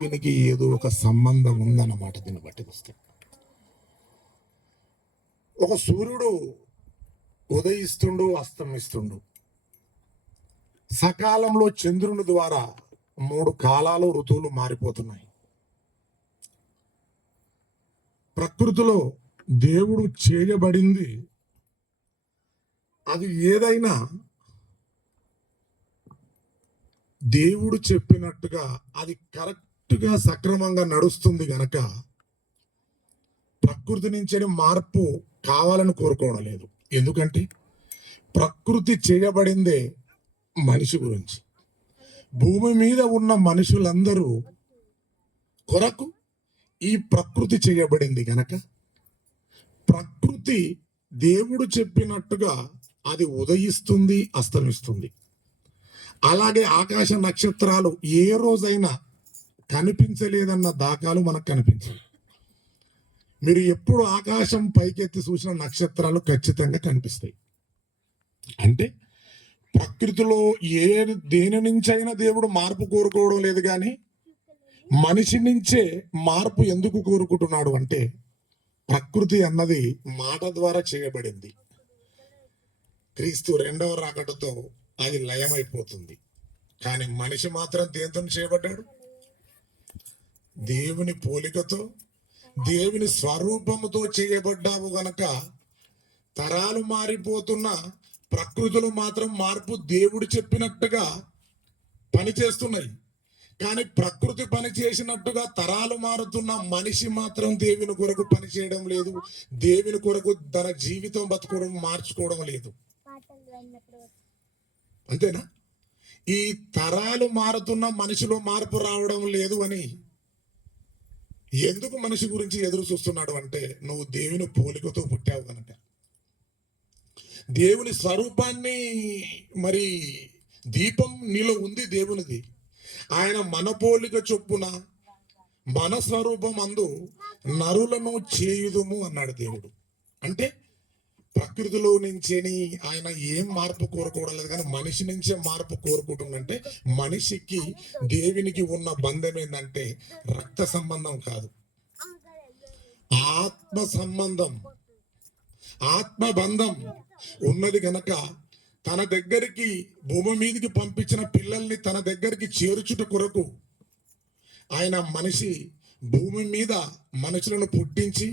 దీనికి ఏదో ఒక సంబంధం ఉందన్నమాట దీన్ని బట్టి చూస్తే ఒక సూర్యుడు ఉదయిస్తుండు అస్తమిస్తుండు. సకాలంలో చంద్రుని ద్వారా మూడు కాలాలు ఋతువులు మారిపోతున్నాయి. ప్రకృతిలో దేవుడు చేయబడింది అది ఏదైనా దేవుడు చెప్పినట్టుగా అది కరెక్ట్ కరెక్ట్గా సక్రమంగా నడుస్తుంది గనక ప్రకృతి నుంచి మార్పు కావాలని కోరుకోవడం లేదు. ఎందుకంటే ప్రకృతి చేయబడిందే మనిషి గురించి. భూమి మీద ఉన్న మనుషులందరూ కొరకు ఈ ప్రకృతి చేయబడింది గనక ప్రకృతి దేవుడు చెప్పినట్టుగా అది ఉదయిస్తుంది అస్తమిస్తుంది. అలాగే ఆకాశ నక్షత్రాలు ఏ రోజైనా కనిపించలేదన్న దాఖలు మనకు కనిపించవు. మీరు ఎప్పుడు ఆకాశం పైకెత్తి చూసిన నక్షత్రాలు ఖచ్చితంగా కనిపిస్తాయి. అంటే ప్రకృతిలో ఏ దేని నుంచైనా దేవుడు మార్పు కోరుకోవడం లేదు కానీ మనిషి నుంచే మార్పు ఎందుకు కోరుకుంటున్నాడు అంటే ప్రకృతి అన్నది మాట ద్వారా చేయబడింది. క్రీస్తు రెండవ రాకటతో అది లయమైపోతుంది. కానీ మనిషి మాత్రం దేంతో చేయబడ్డాడు? దేవుని పోలికతో దేవుని స్వరూపముతో చేయబడ్డావు గనక తరాలు మారిపోతున్న ప్రకృతిలో మాత్రం మార్పు దేవుడు చెప్పినట్టుగా పనిచేస్తున్నాయి కానీ ప్రకృతి పని చేసినట్టుగా తరాలు మారుతున్న మనిషి మాత్రం దేవుని కొరకు పనిచేయడం లేదు. దేవుని కొరకు తన జీవితం బతుకోవడం మార్చుకోవడం లేదు. అంతేనా? ఈ తరాలు మారుతున్న మనిషిలో మార్పు రావడం లేదు అని ఎందుకు మనిషి గురించి ఎదురు చూస్తున్నాడు అంటే నువ్వు దేవుని పోలికతో పుట్టావు కనుక. దేవుని స్వరూపాన్ని మరి దీపం నీలో ఉంది దేవునిది. ఆయన మన పోలిక చొప్పున మన స్వరూపం అందు నరులను చేయుదుము అన్నాడు దేవుడు. అంటే ప్రకృతిలో నుంచేని ఆయన ఏం మార్పు కోరుకోవడం లేదు. కానీ మనిషి నుంచే మార్పు కోరుకుంటుందంటే మనిషికి దేవునికి ఉన్న బంధం ఏంటంటే రక్త సంబంధం కాదు. ఆత్మ సంబంధం. ఆత్మ బంధం ఉన్నది గనక తన దగ్గరికి భూమి మీదకి పంపించిన పిల్లల్ని తన దగ్గరికి చేర్చుట కొరకు ఆయన మనిషి భూమి మీద మనుషులను పుట్టించి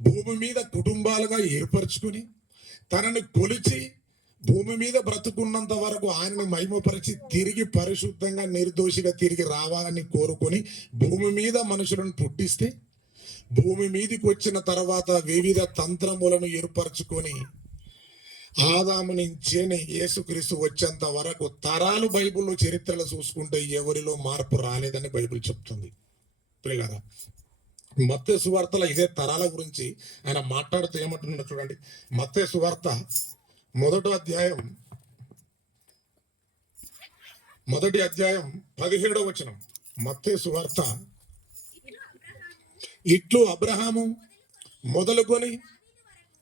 భూమి మీద కుటుంబాలుగా ఏర్పరచుకుని తనని కొలిచి భూమి మీద బ్రతుకున్నంత వరకు ఆయనను మహిమపరిచి తిరిగి పరిశుద్ధంగా నిర్దోషిగా తిరిగి రావాలని కోరుకొని భూమి మీద మనుషులను పుట్టిస్తే భూమి మీదకి వచ్చిన తర్వాత వివిధ తంత్రములను ఏర్పరచుకొని ఆదాము నుంచేనే యేసుక్రీస్తు వచ్చేంత వరకు తరాలు బైబిల్లో చరిత్రలు చూసుకుంటే ఎవరిలో మార్పు రాలేదని బైబిల్ చెప్తుంది. పిల్లరా మత్తే సువార్తల ఇదే తరాల గురించి ఆయన మాట్లాడుతూ ఏమంటున్నాడు చూడండి. మత్తే సువార్త మొదటి అధ్యాయం మొదటి అధ్యాయం పదిహేడవ వచనం. మత్తే సువార్త ఇట్లు అబ్రహాము మొదలుకొని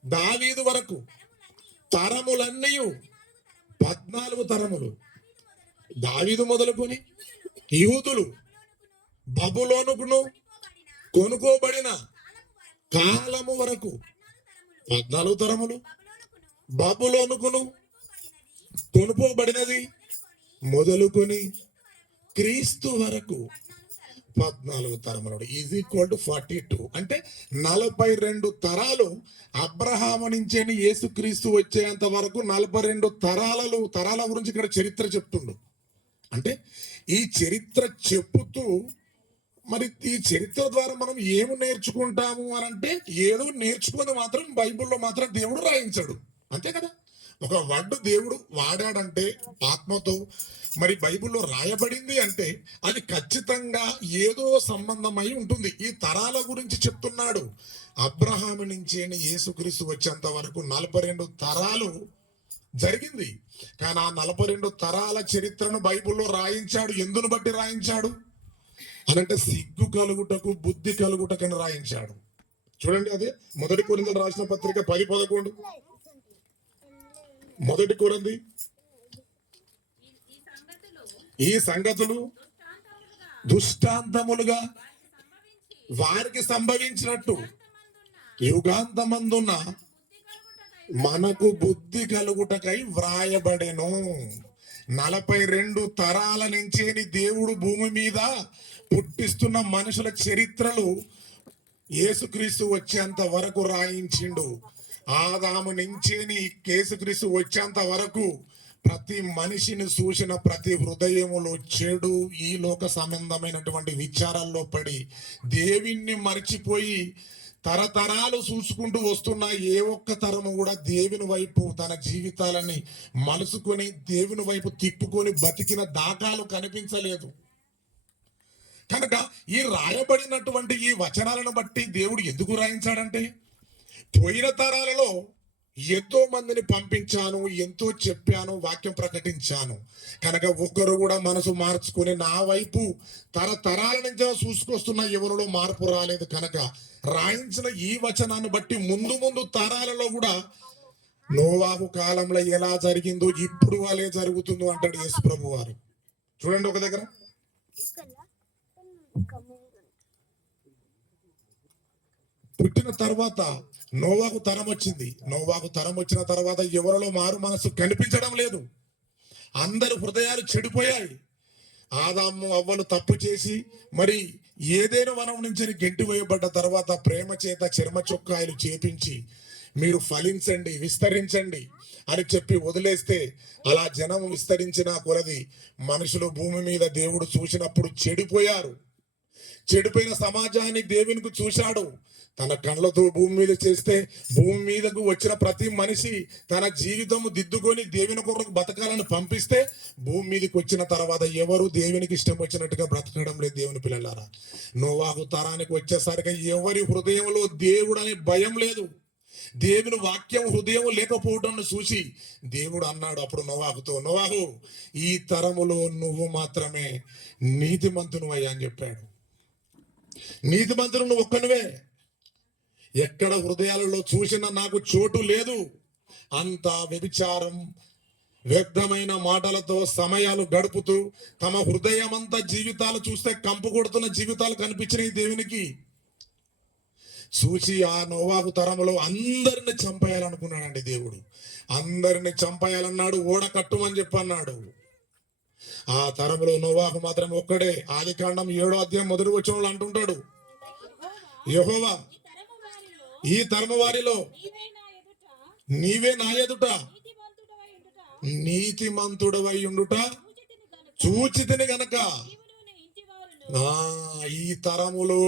దావీదు వరకు తరములన్నీ పద్నాలుగు తరములు. దావీదు మొదలుకొని యూదులు బబులోనుకును కొనుకోబడిన కాలము వరకు పద్నాలుగు తరములు బబులోనుకును కొనుకోబడినది మొదలుకొని క్రీస్తు వరకు పద్నాలుగు తరములు. Is equal to forty two అంటే నలభై రెండు తరాలు అబ్రహాము నుంచి యేసుక్రీస్తు వచ్చేంత వరకు నలభై రెండు తరాలలో తరాల గురించి ఇక్కడ చరిత్ర చెప్తుండు. అంటే ఈ చరిత్ర చెప్పుతూ మరి ఈ చరిత్ర ద్వారా మనం ఏమి నేర్చుకుంటాము అని అంటే ఏదో నేర్చుకుని మాత్రం బైబిల్లో మాత్రం దేవుడు రాయించాడు. అంతే కదా? ఒక వర్డ్ దేవుడు వాడాడంటే ఆత్మతో మరి బైబిల్లో రాయబడింది అంటే అది ఖచ్చితంగా ఏదో సంబంధమై ఉంటుంది. ఈ తరాల గురించి చెప్తున్నాడు. అబ్రహాము నుంచి యేసుక్రీస్తు వచ్చేంత వరకు నలభై రెండు తరాలు జరిగింది. కానీ ఆ నలభై రెండు తరాల చరిత్రను బైబిల్లో రాయించాడు. ఎందును బట్టి రాయించాడు? అనంటే సిగ్గు కలుగుటకు బుద్ధి కలుగుటకని రాయించాడు. చూడండి అదే. మొదటి కొరిందలు రాసిన పత్రిక పది పదకొండు. మొదటి కొరంది. ఈ- సంగతులు దుష్టాంతములుగా వారికి సంభవించినట్టు యుగాంతమందున్న మనకు బుద్ధి కలుగుటకై వ్రాయబడెను. నలభై రెండు తరాల నుంచేని దేవుడు భూమి మీద పుట్టిస్తున్న మనుషుల చరిత్రలు యేసుక్రీస్తు వచ్చేంత వరకు రాయించిండు. ఆదాము నుంచేని కేసుక్రీస్తు వచ్చేంత వరకు ప్రతి మనిషిని చూసిన ప్రతి హృదయములో చెడు ఈ లోక సంబంధమైనటువంటి విచారాల్లో పడి దేవుణ్ణి మర్చిపోయి తరతరాలు చూసుకుంటూ వస్తున్న ఏ ఒక్క తరము కూడా దేవుని వైపు తన జీవితాలని మలుసుకొని దేవుని వైపు తిప్పుకొని బతికిన దాఖలు కనిపించలేదు. కనుక ఈ రాయబడినటువంటి ఈ వచనాలను బట్టి దేవుడు ఎందుకు రాయించాడంటే పోయిన తరాలలో ఎంతో మందిని పంపించాను ఎంతో చెప్పాను వాక్యం ప్రకటించాను. కనుక ఒక్కరు కూడా మనసు మార్చుకుని నా వైపు తరతరాల నుంచి చూసుకొస్తున్న ఎవరిలో మార్పు రాలేదు కనుక రాయించిన ఈ వచనాన్ని బట్టి ముందు ముందు తరాలలో కూడా నోవాహు కాలంలో ఎలా జరిగిందో ఇప్పుడు వాళ్ళే జరుగుతుందో అంటాడు యేసు ప్రభు వారు చూడండి ఒక దగ్గర. పుట్టిన తర్వాత నోవాకు తరం వచ్చింది. నోవాకు తరం వచ్చిన తర్వాత ఎవరిలో మారు మనసు కనిపించడం లేదు. అందరు హృదయాలు చెడిపోయాయి. ఆదాము అవ్వలు తప్పు చేసి మరి ఏదైనా వనం నుంచి గెంటి వేయబడ్డ తర్వాత ప్రేమ చేత చర్మ చొక్కాయలు చేపించి మీరు ఫలించండి విస్తరించండి అని చెప్పి వదిలేస్తే అలా జనం విస్తరించిన కొలది మనుషులు భూమి మీద దేవుడు చూసినప్పుడు చెడిపోయారు. చెడిపోయిన సమాజాన్ని దేవునికి చూశాడు. తన కళ్ళతో భూమి మీద చేస్తే భూమి మీదకు వచ్చిన ప్రతి మనిషి తన జీవితము దిద్దుకొని దేవుని కొరకు బతకాలని పంపిస్తే భూమి మీదకి వచ్చిన తర్వాత ఎవరు దేవునికి ఇష్టం వచ్చినట్టుగా బ్రతకడం లేదు దేవుని పిల్లలారా. నోవాహు తరానికి వచ్చేసరికి ఎవరి హృదయంలో దేవుడు అనే భయం లేదు. దేవుని వాక్యం హృదయం లేకపోవటం చూసి దేవుడు అన్నాడు అప్పుడు నోవాహుతో నోవాహు ఈ తరములో నువ్వు మాత్రమే నీతిమంతును అయ్యా అని చెప్పాడు. నీతిమంతులు నువ్వు ఒక్కనివే. ఎక్కడ హృదయాలలో చూసినా నాకు చోటు లేదు. అంత వ్యభిచారం వ్యర్థమైన మాటలతో సమయాలు గడుపుతూ తమ హృదయం అంతా జీవితాలు చూస్తే కంపు కొడుతున్న జీవితాలు కనిపించినాయి దేవునికి. చూసి ఆ నోవాకు తరంలో అందరిని చంపేయాలనుకున్నాడండి దేవుడు. అందరిని చంపేయాలన్నాడు ఓడ కట్టుమని చెప్పన్నాడు. ఆ తరంలో నోవాకు మాత్రం ఒక్కడే. ఆది కాండం ఏడో అధ్యాయం మొదటి వచ్చిన వాళ్ళు అంటుంటాడు యహోవా ఈ తరము వారిలో ఈ తరము వారిలో నీవే నా ఎదుట. నీతిమంతుడవై ఉండుట. చూచితిని గనుక. ఈ తరములో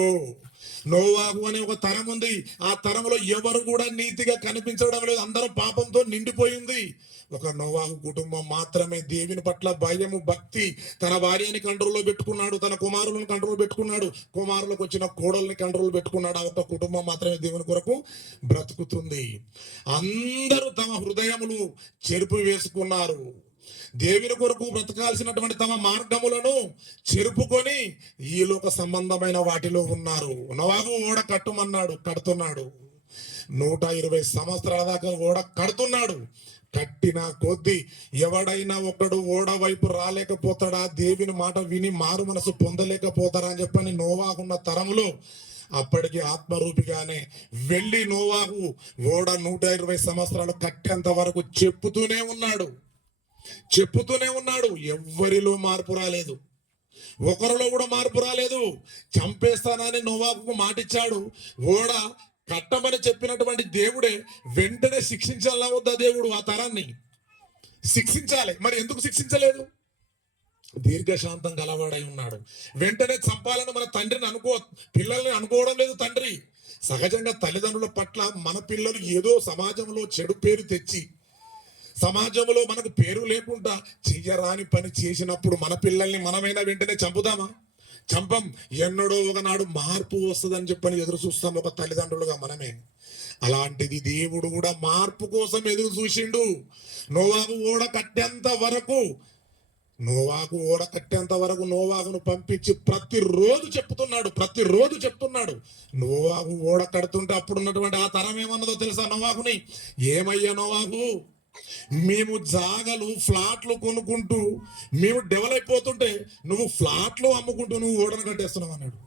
నోవాహు అనే ఒక తరం ఉంది. ఆ తరములో ఎవరు కూడా నీతిగా కనిపించడం లేదు. అందరూ పాపంతో నిండిపోయింది ఒక నోవాహు కుటుంబం మాత్రమే దేవుని పట్ల భయము భక్తి తన భార్యని కంట్రోల్లో పెట్టుకున్నాడు తన కుమారులను కంట్రోల్ పెట్టుకున్నాడు కుమారులకు వచ్చిన కోడల్ని కంట్రోల్ పెట్టుకున్నాడు. ఆ ఒక కుటుంబం మాత్రమే దేవుని కొరకు బ్రతుకుతుంది. అందరూ తమ హృదయములు చెరుపు వేసుకున్నారు. దేవుని కొరకు బ్రతకాల్సినటువంటి తమ మార్గములను చెరుపుకొని ఈ లోక సంబంధమైన వాటిలో ఉన్నారు. నవాబు ఓడ కట్టుమన్నాడు కడుతున్నాడు. నూట ఇరవై సంవత్సరాల దాకా ఓడ కడుతున్నాడు. కట్టిన కొద్ది ఎవడైనా ఒకడు ఓడ వైపు రాలేకపోతాడా? దేవుని మాట విని మారు మనసు పొందలేకపోతారా అని చెప్పని నోవాకున్న తరములో అప్పటికి ఆత్మరూపిగానే వెళ్ళి నోవాకు ఓడ నూట ఇరవై సంవత్సరాలు కట్టేంత వరకు చెప్పుతూనే ఉన్నాడు. చెప్పుతూనే ఉన్నాడు. ఎవ్వరిలో మార్పు రాలేదు. ఒకరిలో కూడా మార్పు రాలేదు. చంపేస్తానని నోవాకు మాటిచ్చాడు. ఓడ కట్టమని చెప్పినటువంటి దేవుడే వెంటనే శిక్షించాలా వద్దా దేవుడు ఆ తరాన్ని? శిక్షించాలి. మరి ఎందుకు శిక్షించలేదు? దీర్ఘశాంతం గలవాడై ఉన్నాడు. వెంటనే చంపాలని మన తండ్రిని అనుకో పిల్లల్ని అనుకోవడం లేదు తండ్రి. సహజంగా తల్లిదండ్రుల పట్ల మన పిల్లలు ఏదో సమాజంలో చెడు పేరు తెచ్చి సమాజంలో మనకు పేరు లేకుండా చెయ్యరాని పని చేసినప్పుడు మన పిల్లల్ని మనమైనా వెంటనే చంపుదామా? చంపం. ఎన్నడో ఒకనాడు మార్పు వస్తుందని చెప్పని ఎదురు చూస్తాం ఒక తల్లిదండ్రులుగా మనమే. అలాంటిది దేవుడు కూడా మార్పు కోసం ఎదురు చూసిండు. నోవాకు ఓడ కట్టేంత వరకు నోవాకు ఓడ కట్టేంత వరకు నోవాకును పంపించి ప్రతిరోజు చెప్తున్నాడు ప్రతిరోజు చెప్తున్నాడు. నోవాకు ఓడ కడుతుంటే అప్పుడు ఉన్నటువంటి ఆ తరం ఏమన్నదో తెలుసా నోవాకుని? ఏమయ్యా నోవాకు? మేము జాగలు ఫ్లాట్లు కొనుక్కుంటూ మేము డెవలప్ అయిపోతుంటే నువ్వు ఫ్లాట్లు అమ్ముకుంటూ నువ్వు ఓడను కట్టేస్తున్నావు అన్నాడు.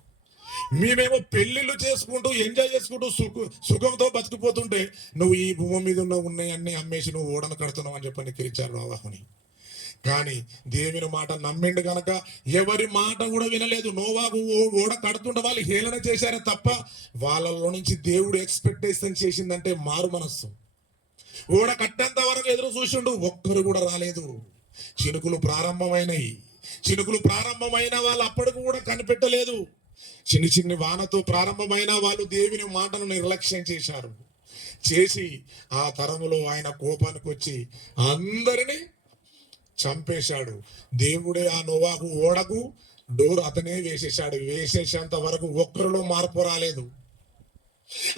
మేమేమో పెళ్ళిళ్ళు చేసుకుంటూ ఎంజాయ్ చేసుకుంటూ సుఖ సుఖంతో బతికిపోతుంటే నువ్వు ఈ భూమి మీద ఉన్న ఉన్నాయన్నీ అమ్మేసి నువ్వు ఓడను కడుతున్నావు అని చెప్పని కిరిచారు నోవాహుని కానీ దేవుని మాట నమ్మిండు కనుక ఎవరి మాట కూడా వినలేదు. నోవాకు ఓ- ఓడ కడుతుంటే వాళ్ళు హేళన చేశారే తప్ప వాళ్ళలో నుంచి దేవుడు ఎక్స్పెక్టేషన్ చేసిందంటే మారు మనస్సు. ఓడ కట్టేంత వరకు ఎదురు చూసిండు ఒక్కరు కూడా రాలేదు. చినుకులు ప్రారంభమైనవి చినుకులు ప్రారంభమైన వాళ్ళు అప్పటికి కూడా కనిపెట్టలేదు. చిన్ని చిన్ని వానతో ప్రారంభమైన వాళ్ళు దేవుని మాటను నిర్లక్ష్యం చేశారు. చేసి ఆ తరములో ఆయన కోపానికి వచ్చి అందరినీ చంపేశాడు. దేవుడే ఆ నోవాకు ఓడకు డోర్ అతనే వేసేశాడు. వేసేసేంత వరకు ఒక్కరిలో మార్పు రాలేదు.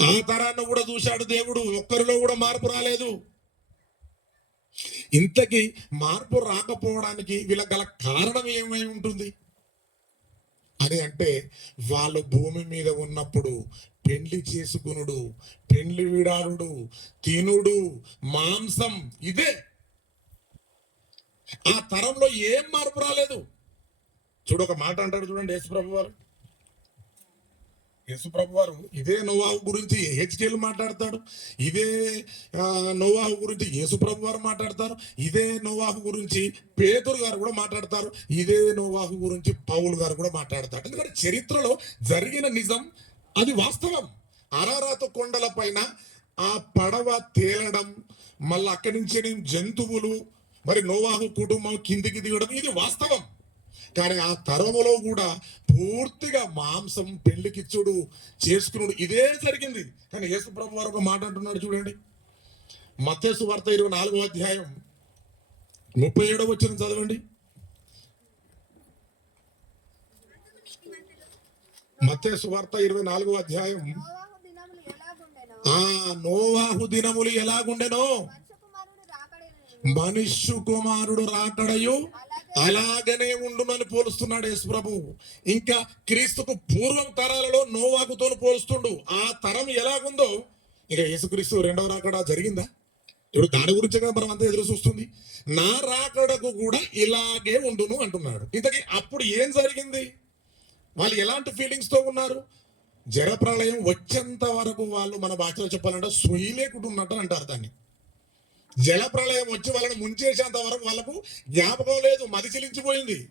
ఆ తరాన్ని కూడా చూశాడు దేవుడు. ఒక్కరిలో కూడా మార్పు రాలేదు. ఇంతకీ మార్పు రాకపోవడానికి వీళ్ళకి గల కారణం ఏమై ఉంటుంది? అని అంటే వాళ్ళు భూమి మీద ఉన్నప్పుడు పెండ్లి చేసుకునుడు పెండ్లి విడారుడు తినుడు మాంసం ఇదే. ఆ తరంలో ఏం మార్పు రాలేదు? చూడు ఒక మాట అంటాడు చూడండి యేసుప్రభు వారు యేసుప్రభు వారు ఇదే నోవాహు గురించి హెచ్కేలు మాట్లాడతాడు? ఇదే నోవాహు గురించి యేసుప్రభు వారు మాట్లాడతారు. ఇదే నోవాహు గురించి పేదరు గారు కూడా మాట్లాడతారు. ఇదే నోవాహు గురించి పౌలు గారు కూడా మాట్లాడతారు. ఎందుకంటే చరిత్రలో జరిగిన నిజం అది వాస్తవం. అరారాత కొండల పైన ఆ పడవ తేలడం మళ్ళీ అక్కడి నుంచి జంతువులు మరి నోవాహు కుటుంబం కిందికి దిగడం ఇది వాస్తవం. కానీ ఆ తరములో కూడా పూర్తిగా మాంసం పెళ్ళికిచ్చుడు చేసుకున్నాడు ఇదే జరిగింది. కానీ యేసు ప్రభు వారు ఒక మాట అంటున్నాడు చూడండి. మత్తేసు వార్త ఇరవై నాలుగో అధ్యాయం ముప్పై ఏడో వచ్చిన చదవండి. మత్తేసు వార్త ఇరవై నాలుగో అధ్యాయం. ఆ నోవాహు దినములు ఎలాగుండెనో? మనుష్య కుమారుడు రాకడయు అలాగనే ఉండునని పోలుస్తున్నాడు యేసు ప్రభు. ఇంకా క్రీస్తుకు పూర్వం తరాలలో నోవాకుతో పోలుస్తుండు. ఆ తరం ఎలాగుందో ఇక యేసుక్రీస్తు రెండవ రాకడ జరిగిందా? ఇప్పుడు దాని గురించే కదా మనం అంతా ఎదురు చూస్తుంది. నా రాకడకు కూడా ఇలాగే ఉండును అంటున్నాడు. ఇంతకీ అప్పుడు ఏం జరిగింది? వాళ్ళు ఎలాంటి ఫీలింగ్స్తో ఉన్నారు? జర ప్రళయం వచ్చేంత వరకు వాళ్ళు మన భాషలో చెప్పాలంటే సుయి లేకుండా ఉన్నట్టు అంటారు దాన్ని. జల ప్రళయం వచ్చి వాళ్ళని ముంచేసేంత వరకు వాళ్ళకు జ్ఞాపకం లేదు మదిచిలించిపోయింది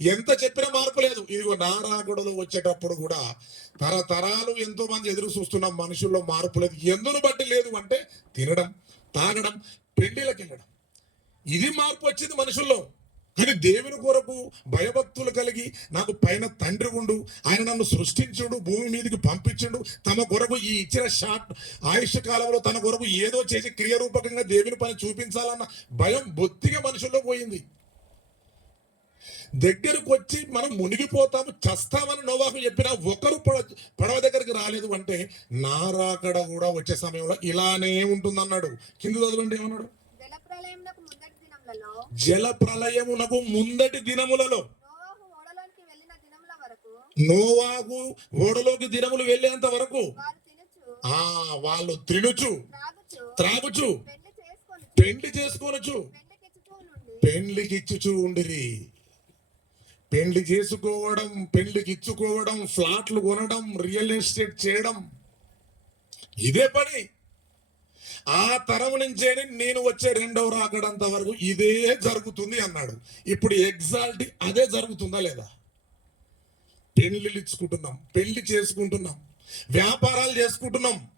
ఎంత చెప్పినా మార్పు లేదు. ఇదిగో నా వచ్చేటప్పుడు కూడా తరతరాలు ఎంతో మంది ఎదురు చూస్తున్న మనుషుల్లో మార్పు లేదు. ఎందును బట్టి లేదు అంటే తినడం తాగడం పెళ్ళిలకు వెళ్ళడం ఇది మార్పు వచ్చింది మనుషుల్లో. కానీ దేవుని కొరకు భయభక్తులు కలిగి నాకు పైన తండ్రి ఉండు. ఆయన నన్ను సృష్టించుడు భూమి మీదకి పంపించుడు. తమ కొరకు ఈ ఇచ్చిన షార్ట్ ఆయుష్ కాలంలో తన కొరకు ఏదో చేసి క్రియరూపకంగా దేవుని పని చూపించాలన్న భయం బొత్తిగా మనుషుల్లో పోయింది. దగ్గరకు వచ్చి మనం మునిగిపోతాము చస్తామని నోవాకు చెప్పిన ఒకరు పడ పడవ దగ్గరికి రాలేదు అంటే నా రాకడ కూడా వచ్చే సమయంలో ఇలానే ఉంటుందన్నాడు. కింద చదవండి ఏమన్నాడు? జల ప్రళయమునకు ముందటి దినములలో నోవాకు ఓడలోకి దినములు వెళ్ళేంత వరకు ఆ వాళ్ళు తినుచు త్రాగుచు పెండ్లి చేసుకోనొచ్చు పెండ్లికి ఇచ్చుచూ ఉండిరి. పెండ్లి చేసుకోవడం పెండ్లికి ఇచ్చుకోవడం ఫ్లాట్లు కొనడం రియల్ ఎస్టేట్ చేయడం ఇదే పని. ఆ తరం నుంచే నేను వచ్చే రెండవ రాకడంత వరకు ఇదే జరుగుతుంది అన్నాడు. ఇప్పుడు ఎగ్జాల్ట్ అదే జరుగుతుందా లేదా? పెళ్ళిళ్ళు ఇచ్చుకుంటున్నాం పెళ్ళి చేసుకుంటున్నాం వ్యాపారాలు చేసుకుంటున్నాం.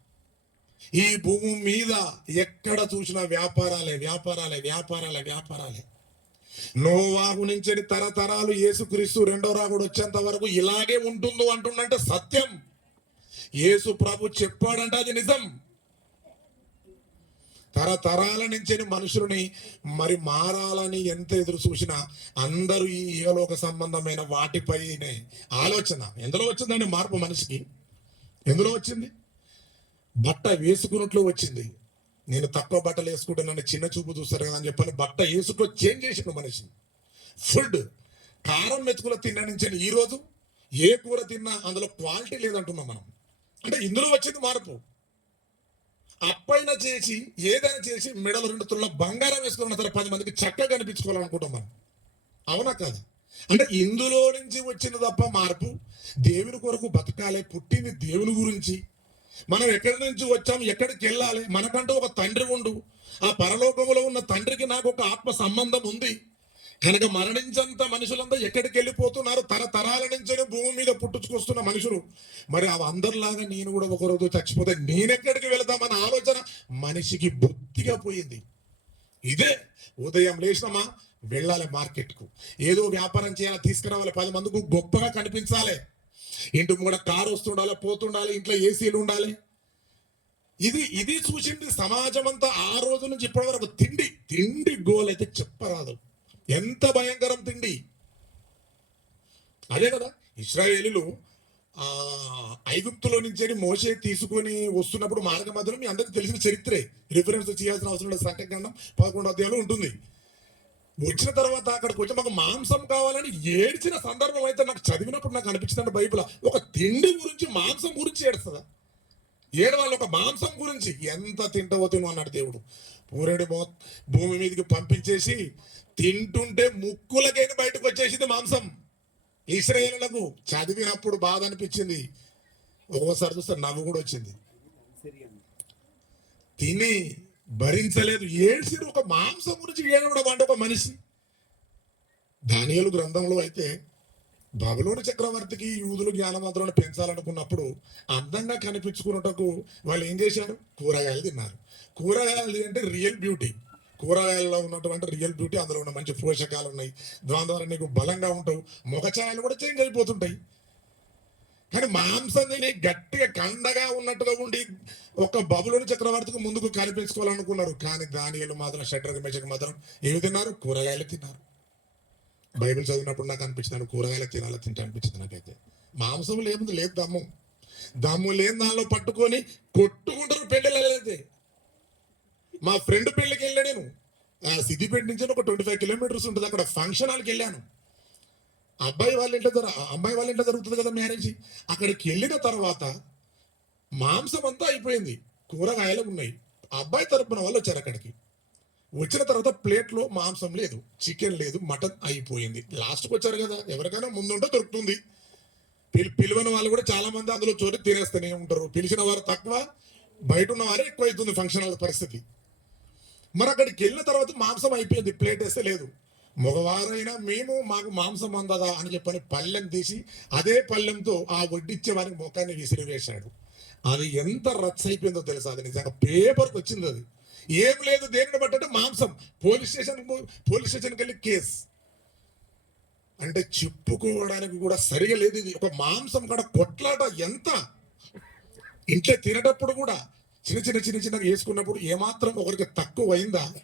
ఈ భూమి మీద ఎక్కడ చూసినా వ్యాపారాలే వ్యాపారాలే వ్యాపారాలే వ్యాపారాలే. నోవాహు నుంచి తరతరాలు యేసుక్రీస్తు రెండో రాకుడు వచ్చేంత వరకు ఇలాగే ఉంటుందో అంటుండంటే సత్యం. యేసు ప్రభు చెప్పాడంటే అది నిజం. తరతరాల నుంచి మనుషులని మరి మారాలని ఎంత ఎదురు చూసినా అందరూ ఈ ఇహలోక సంబంధమైన వాటిపైనే ఆలోచన. ఎందులో వచ్చిందండి మార్పు మనిషికి? ఎందులో వచ్చింది? బట్ట వేసుకున్నట్లు వచ్చింది. నేను తక్కువ బట్టలు వేసుకుంటానని చిన్న చూపు చూస్తారు కదా అని చెప్పని బట్ట వేసుకుంటూ చేంజ్ చేసిన మనిషి. ఫుడ్ కారం మెతుకుల తిన్న నుంచి ఈరోజు ఏ కూర తిన్నా అందులో క్వాలిటీ లేదంటున్నాం మనం. అంటే ఇందులో వచ్చింది మార్పు. అప్పైన చేసి ఏదైనా చేసి మెడలు రెండు తుల్ల బంగారం వేసుకున్న సరే పది మందికి చక్కగా కనిపించుకోవాలనుకుంటాం మనం. అవునా కాదు? అంటే ఇందులో నుంచి వచ్చింది తప్ప మార్పు దేవుని కొరకు బతకాలి పుట్టింది దేవుని గురించి. మనం ఎక్కడి నుంచి వచ్చాం ఎక్కడికి వెళ్ళాలి? మనకంటూ ఒక తండ్రి ఉండు. ఆ పరలోకంలో ఉన్న తండ్రికి నాకు ఒక ఆత్మ సంబంధం ఉంది. కనుక మరణించంత మనుషులంతా ఎక్కడికి వెళ్ళిపోతున్నారు? తరతరాల నుంచి భూమి మీద పుట్టుకొస్తున్న మనుషులు. మరి అవి అందరిలాగా నేను కూడా ఒకరోజు చచ్చిపోతే నేనెక్కడికి వెళదామన్న ఆలోచన మనిషికి బుద్ధిగా పోయింది. ఇదే ఉదయం లేచినమా? వెళ్ళాలి మార్కెట్కు. ఏదో వ్యాపారం చేయాలి తీసుకురావాలి పది మందికి గొప్పగా కనిపించాలి. ఇంటి కూడా కారు వస్తుండాలి పోతుండాలి ఇంట్లో ఏసీలు ఉండాలి. ఇది ఇది చూసింది సమాజం అంతా ఆ రోజు నుంచి ఇప్పటి వరకు తిండి తిండి గోల్ అయితే చెప్పరాదు. ఎంత భయంకరం తిండి. అదే కదా ఇస్రాయేలీలు ఆ ఐగుప్తులో నుంచి మోసే తీసుకొని వస్తున్నప్పుడు మార్గ మధ్యలో మీ అందరికీ తెలిసిన చరిత్రే. రిఫరెన్స్ చేయాల్సిన అవసరం లేదు. సంఖ్యకాండం పదకొండు అధ్యాయంలో ఉంటుంది. వచ్చిన తర్వాత అక్కడికి వచ్చి మాకు మాంసం కావాలని ఏడ్చిన సందర్భం అయితే నాకు చదివినప్పుడు నాకు అనిపించిందంటే బైబిల్. ఒక తిండి గురించి మాంసం గురించి ఏడుస్తుందా? ఏడవాళ్ళు ఒక మాంసం గురించి. ఎంత తింటవో తిను అన్నాడు దేవుడు. పూరేడు భూమి మీదకి పంపించేసి తింటుంటే ముక్కులకైనా బయటకు వచ్చేసింది మాంసం? ఇస్రాయేలులకు చదివినప్పుడు బాధ అనిపించింది. ఒక్కోసారి చూస్తే నవ్వు కూడా వచ్చింది. తిని భరించలేదు. ఏడ్చిడు. ఒక మాంసం గురించి ఏడవడం అంటే ఒక మనిషి. దానియలు గ్రంథంలో అయితే బబులోని చక్రవర్తికి యూదులు జ్ఞానవంతులను పెంచాలనుకున్నప్పుడు అందంగా కనిపించుకున్నటకు వాళ్ళు ఏం చేశారు? కూరగాయలు తిన్నారు. కూరగాయలు అంటే రియల్ బ్యూటీ. కూరగాయల్లో ఉన్నటువంటి రియల్ బ్యూటీ అందులో ఉన్న మంచి పోషకాలు ఉన్నాయి. దాని ద్వారా నీకు బలంగా ఉంటావు. ముఖఛాయలు కూడా చేంజ్ అయిపోతుంటాయి. కానీ మాంసం తిని గట్టిగా కండగా ఉన్నట్టుగా ఉండి ఒక బబులోని చక్రవర్తికి ముందుకు కనిపించుకోవాలనుకున్నారు. కానీ దానియలు మాత్రం షట్టర్ మేషకు మాత్రం ఏమి తిన్నారు? కూరగాయలు తిన్నారు. బైబిల్ చదివినప్పుడు నాకు అనిపించింది కూరగాయలు తినాలి తింటే అనిపించింది నాకైతే. మాంసం లేముంది లేదు దమ్ము. దమ్ము లేని దానిలో పట్టుకొని కొట్టుకుంటారు పెళ్ళిళ్ళైతే. మా ఫ్రెండ్ పెళ్ళికి వెళ్ళా నేను. సిద్దిపేట నుంచి ఒక ట్వంటీ ఫైవ్ కిలోమీటర్స్ ఉంటుంది. అక్కడ ఫంక్షన్ హాల్కి వెళ్ళాను. అబ్బాయి వాళ్ళ ఇంట్లో అమ్మాయి వాళ్ళ ఇంట్లో జరుగుతుంది కదా మ్యారేజ్ అక్కడికి వెళ్ళిన తర్వాత మాంసం అంతా అయిపోయింది. కూరగాయలు ఉన్నాయి. అబ్బాయి తరపున వాళ్ళు వచ్చారు అక్కడికి. వచ్చిన తర్వాత ప్లేట్లో మాంసం లేదు. చికెన్ లేదు. మటన్ అయిపోయింది. లాస్ట్కి వచ్చారు కదా. ఎవరికైనా ముందుంటే దొరుకుతుంది. పిలి పిలువని వాళ్ళు కూడా చాలా మంది అందులో చోటు తినేస్తూనే ఉంటారు. పిలిచిన వారు తక్కువ. బయట ఉన్న వారే ఎక్కువ అవుతుంది ఫంక్షన్ హాల్ పరిస్థితి. మరి అక్కడికి వెళ్ళిన తర్వాత మాంసం అయిపోయింది ప్లేట్ వేస్తే లేదు. మగవారైనా మేము మాకు మాంసం అందదా అని చెప్పని పళ్ళెం తీసి అదే పళ్ళెంతో ఆ వడ్డిచ్చే వారికి ముఖాన్ని విసిరి వేశాడు. అది ఎంత రచ్చ అయిపోయిందో తెలుసా? అది నిజంగా పేపర్కి వచ్చింది అది. ఏం లేదు దేనిని బట్టంటే మాంసం. పోలీస్ స్టేషన్ పోలీస్ స్టేషన్కి వెళ్ళి కేసు. అంటే చెప్పుకోవడానికి కూడా సరిగా లేదు ఇది. ఒక మాంసం కూడా కొట్లాట ఎంత? ఇంట్లో తినేటప్పుడు కూడా చిన్న చిన్న చిన్న చిన్న వేసుకున్నప్పుడు ఏమాత్రం ఒకరికి తక్కువ అయిందా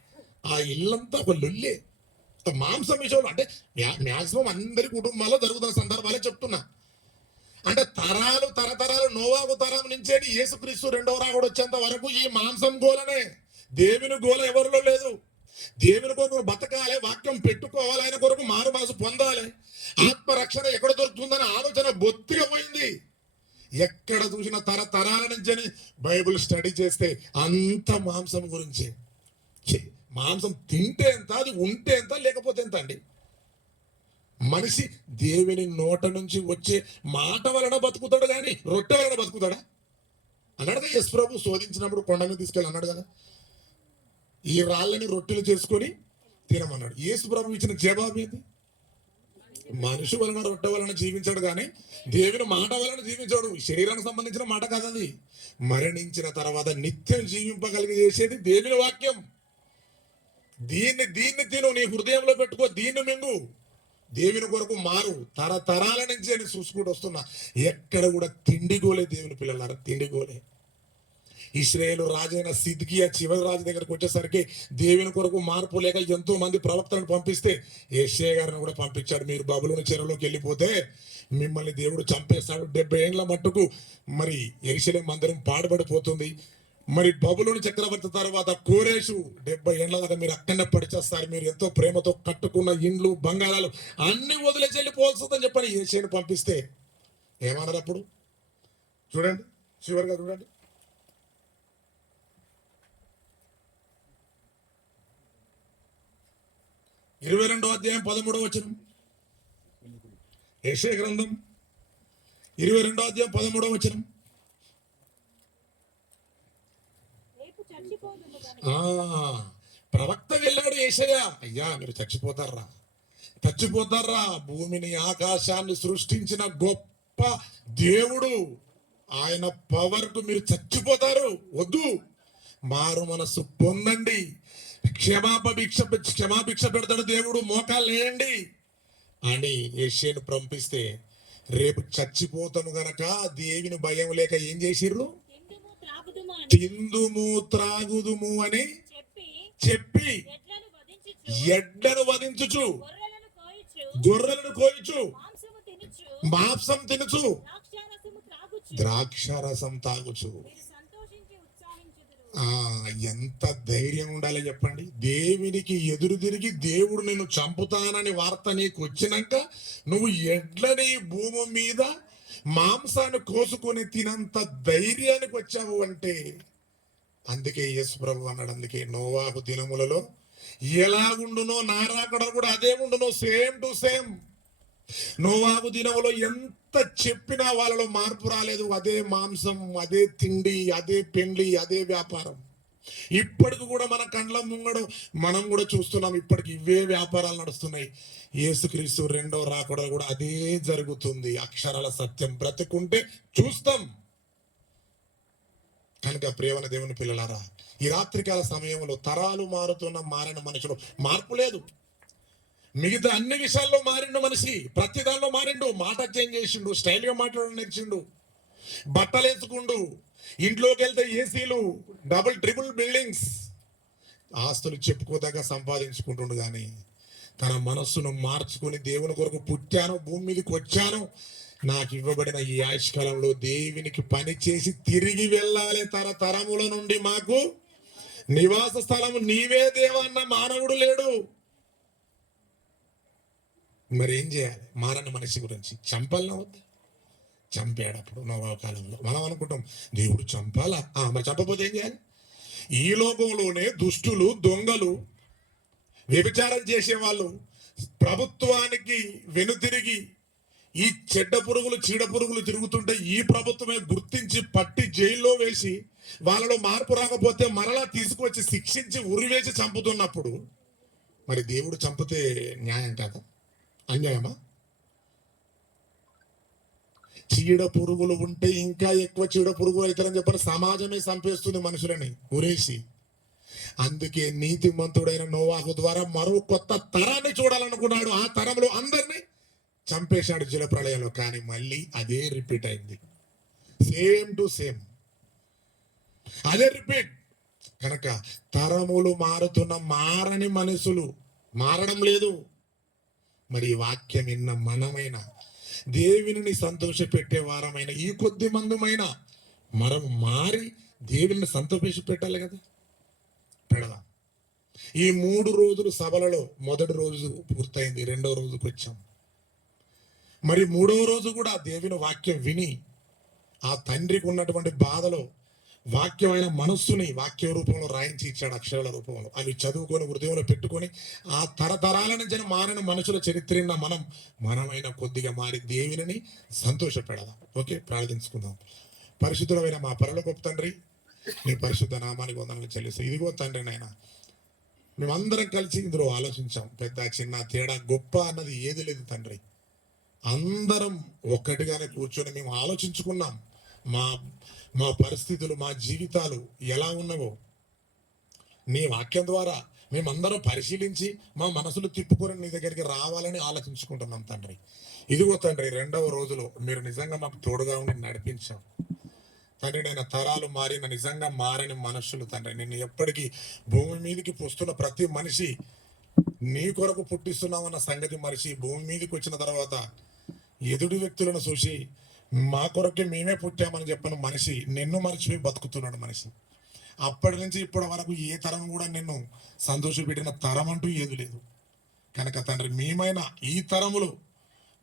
ఆ ఇల్లంతా ఒక లొల్లే. మాంసం విషయంలో అంటే మ్యాక్సిమం అందరి కుటుంబాల్లో జరుగుతున్న సందర్భాలే చెప్తున్నా. అంటే తరాలు తరతరాలు నోవాకు తరం నుంచే యేసుక్రీస్తు రెండవ రాకుడు వచ్చేంత వరకు ఈ మాంసం గోలనే. దేవుని గోల ఎవరిలో లేదు. దేవుని కొరకు బతకాలి వాక్యం పెట్టుకోవాలి ఆయన కొరకు మారు మాసు పొందాలి. ఆత్మరక్షణ ఎక్కడ దొరుకుతుందనే ఆలోచన బొత్తిగా పోయింది. ఎక్కడ చూసిన తరతరాల నుంచి బైబిల్ స్టడీ చేస్తే అంత మాంసం గురించి. మాంసం తింటే ఎంత అది ఉంటే ఎంత లేకపోతే ఎంత అండి? మనిషి దేవుని నోట నుంచి వచ్చే మాట వలన బతుకుతాడు కానీ రొట్టె వలన బతుకుతాడా? అన్నాడు కదా యశ్ ప్రభు శోధించినప్పుడు కొండను తీసుకెళ్ళి అన్నాడు కదా? ఈ రాళ్ళని రొట్టెలు చేసుకొని తినమన్నాడు. యేసు ప్రభు ఇచ్చిన జవాబు ఏంటి? మనిషి వలన రొట్టె వలన జీవించాడు కానీ దేవుని మాట వలన జీవించాడు. శరీరానికి సంబంధించిన మాట కాదది. అది మరణించిన తర్వాత నిత్యం జీవింపగలిగి చేసేది దేవుని వాక్యం. దీన్ని దీన్ని తిను నీ హృదయంలో పెట్టుకో దీన్ని మింగు. దేవుని కొరకు మారు. తరతరాల నుంచి అని చూసుకుంటూ వస్తున్నా. ఎక్కడ కూడా తిండిగోలే దేవుని పిల్లలారా తిండిగోలే ఇస్రాయేల్ రాజైన సిద్కియా చివరి రాజు దగ్గరకు వచ్చేసరికి దేవుని కొరకు మార్పు లేక ఎంతో మంది ప్రవక్తలను పంపిస్తే ఏషియా గారిని కూడా పంపించాడు. మీరు బబులోని చెరలోకి వెళ్ళిపోతే మిమ్మల్ని దేవుడు చంపేస్తాడు. డెబ్బై ఏండ్ల మట్టుకు మరి ఎరిశలే మందిరం పాడుబడిపోతుంది. మరి బబులోని చక్రవర్తి తర్వాత కోరేషు డెబ్బై ఏండ్ల దాకా మీరు అక్కడనే పడిచేస్తారు. మీరు ఎంతో ప్రేమతో కట్టుకున్న ఇండ్లు బంగారాలు అన్ని వదిలేసి వెళ్ళిపోవాల్సిందని చెప్పని ఏషియాని పంపిస్తే ఏమన్నారు అప్పుడు? చూడండి చివరిగా చూడండి. ఇరవై రెండో అధ్యాయం పదమూడవ వచనం. యెషయా గ్రంథం ఇరవై రెండో అధ్యాయం పదమూడవ వచనం. ప్రవక్త వెళ్ళాడు ఏషయ్య అయ్యా మీరు చచ్చిపోతారా? చచ్చిపోతారా? భూమిని ఆకాశాన్ని సృష్టించిన గొప్ప దేవుడు. ఆయన పవర్కు మీరు చచ్చిపోతారు. వద్దు. మారు మనసు పొందండి. క్షమాప భిక్ష క్షమాభిక్ష పెడతాడు దేవుడు మోకాలు వేయండి అని ఏషియను పంపిస్తే రేపు చచ్చిపోతాము గనక దేవుని భయం లేక ఏం చేసిర్రు? తిందుము త్రాగుదుము అని చెప్పి ఎడ్లను వధించుచు గొర్రెలను కోయిచు గొర్రెలను కోయిచు మాంసము తినుచు మాంసం తినుచు త్రాగుచు. ద్రాక్షారసం తాగుచు మీరు సంతోషించి ఉత్సాహించుదురు ఆ ఎంత ధైర్యం ఉండాలి చెప్పండి. దేవునికి ఎదురు తిరిగి దేవుడు నిన్ను చంపుతానని వార్త నీకు వచ్చినాక నువ్వు ఎడ్లని భూమి మీద మాంసాన్ని కోసుకొని తినంత ధైర్యానికి వచ్చావు అంటే అందుకే యేసు ప్రభు అన్నాడు. అందుకే నోవాహు దినములలో ఎలాగుండునో నారాకడ కూడా అదే ఉండునో. Same to same. నోవాబు దినములో ఎంత చెప్పినా వాళ్ళలో మార్పు రాలేదు. అదే మాంసం అదే తిండి అదే పెండ్లి అదే వ్యాపారం. ఇప్పటికి కూడా మన కండ్ల ముంగడు మనం కూడా చూస్తున్నాం ఇప్పటికి ఇవే వ్యాపారాలు నడుస్తున్నాయి. ఏసుక్రీస్తు రెండో రాకడ కూడా అదే జరుగుతుంది. అక్షరాల సత్యం బ్రతుకుంటే చూస్తాం. కనుక ప్రేమన దేవుని పిల్లలారా ఈ రాత్రికాల సమయంలో తరాలు మారుతున్న మారిన మనుషులు మార్పు లేదు. మిగతా అన్ని విషయాల్లో మారిండు మనిషి ప్రతి దానిలో మారిండు. మాట చేంజ్ చేసిండు స్టైల్గా మాట్లాడడం నేర్చిండు. బట్టలు వేసుకుండు ఇంట్లోకి వెళ్తే ఏసీలు డబుల్ ట్రిపుల్ బిల్డింగ్స్. ఆస్తులు చెప్పుకోదాకా సంపాదించుకుంటుండు కానీ తన మనస్సును మార్చుకొని దేవుని కొరకు పుట్టాను భూమి మీదకి వచ్చాను. నాకు ఇవ్వబడిన ఈ ఆయుష్కాలంలో దేవునికి పని చేసి తిరిగి వెళ్ళాలి తరతరముల నుండి మాకు. నివాస స్థలము నీవే దేవా అన్న మానవుడు లేడు. మరి ఏం చేయాలి? మారని మనిషి గురించి. చంపాలనా వద్దా. చంపాడు అప్పుడు మనం అనుకుంటాం దేవుడు చంపాలా? మరి చంపకపోతే ఏం చేయాలి? ఈ లోకంలోనే దుష్టులు దొంగలు వ్యభిచారం చేసేవాళ్ళు ప్రభుత్వానికి వెనుతిరిగి ఈ చెడ్డ పురుగులు చీడ పురుగులు తిరుగుతుంటే ఈ ప్రభుత్వమే గుర్తించి పట్టి జైల్లో వేసి వాళ్ళలో మార్పు రాకపోతే మరలా తీసుకొచ్చి శిక్షించి ఉరివేసి చంపుతున్నప్పుడు మరి దేవుడు చంపితే న్యాయం కదా? అన్యాయమా? చీడ పురుగులు ఉంటే ఇంకా ఎక్కువ చీడ పురుగులు అవుతారని చెప్పని సమాజమే చంపేస్తుంది మనుషులని ఉరేసి అందుకే నీతిమంతుడైన నోవాహు ద్వారా మరో కొత్త తరాన్ని చూడాలనుకున్నాడు. ఆ తరంలో అందరినీ చంపేశాడు జల ప్రళయంలో కానీ మళ్ళీ అదే రిపీట్ అయింది. సేమ్ టు సేమ్ అదే రిపీట్ కనుక తరములు మారుతున్న మారని మనుషులు మారడం లేదు. మరి ఈ వాక్యం విన్న మనమైన దేవుని సంతోష పెట్టే వారమైన ఈ కొద్ది మందుమైన మనం మారి దేవుని సంతోష పెట్టాలి కదా? పెడదాం. ఈ మూడు రోజులు సభలలో మొదటి రోజు పూర్తయింది రెండో రోజుకి వచ్చాం. మరి మూడవ రోజు కూడా దేవుని వాక్యం విని ఆ తండ్రికి ఉన్నటువంటి బాధలో వాక్యమైన మనస్సుని వాక్య రూపంలో రాయించి ఇచ్చాడు అక్షరాల రూపంలో. అవి చదువుకొని హృదయంలో పెట్టుకొని ఆ తరతరాల నుంచి మారిన మనుషుల చరిత్రన్న మనం మనమైన కొద్దిగా మారి దేవుని సంతోషపెడదాం. ఓకే ప్రార్థించుకుందాం. పరిశుద్ధమైన మా పరలోకపు తండ్రి నీ పరిశుద్ధ నామానికి వందనలు చెల్లిస్తాం ఇదిగో తండ్రి నాయన మేమందరం కలిసి ఇందులో ఆలోచించాం. పెద్ద చిన్న తేడా గొప్ప అన్నది ఏది లేదు తండ్రి. అందరం ఒక్కటిగానే కూర్చొని మేము ఆలోచించుకున్నాం. మా మా పరిస్థితులు మా జీవితాలు ఎలా ఉన్నవో నీ వాక్యం ద్వారా మేమందరం పరిశీలించి మా మనసులు తిప్పుకొని నీ దగ్గరికి రావాలని ఆలోచించుకుంటున్నాం తండ్రి. ఇదిగో తండ్రి రెండవ రోజులో మీరు నిజంగా మాకు తోడుగా ఉండి నడిపించాం. తండ్రి నేను తరాలు మారిన నిజంగా మారని మనుషులు తండ్రి. నేను ఎప్పటికీ భూమి మీదకి వస్తున్న ప్రతి మనిషి నీ కొరకు పుట్టిస్తున్నామన్న సంగతి మనిషి భూమి మీదకి వచ్చిన తర్వాత ఎదుటి వ్యక్తులను చూసి మా కొరకే మేమే పుట్టామని చెప్పిన మనిషి నిన్ను మర్చిపోయి బతుకుతున్నాడు మనిషి. అప్పటి నుంచి ఇప్పటి వరకు ఏ తరం కూడా నిన్ను సంతోషపెట్టిన తరం అంటూ ఏది లేదు. కనుక తండ్రి మేమైనా ఈ తరములు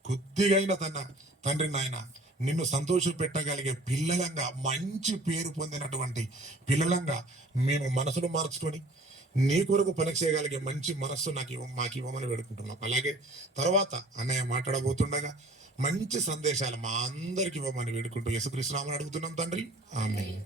కొద్దిగైన తన తండ్రి నాయన నిన్ను సంతోష పెట్టగలిగే పిల్లలంగా మంచి పేరు పొందినటువంటి పిల్లలంగా మేము మనసును మార్చుకొని నీ కొరకు పని చేయగలిగే మంచి మనస్సు నాకు ఇవ్వ మాకు ఇవ్వమని పెడుకుంటున్నాం అలాగే తర్వాత అన్నయ్య మాట్లాడబోతుండగా మంచి సందేశాలు మా అందరికి ఇవ్వమని వేడుకుంటూ యేసుకృష్ణామని అడుగుతున్నాం తండ్రి. ఆమె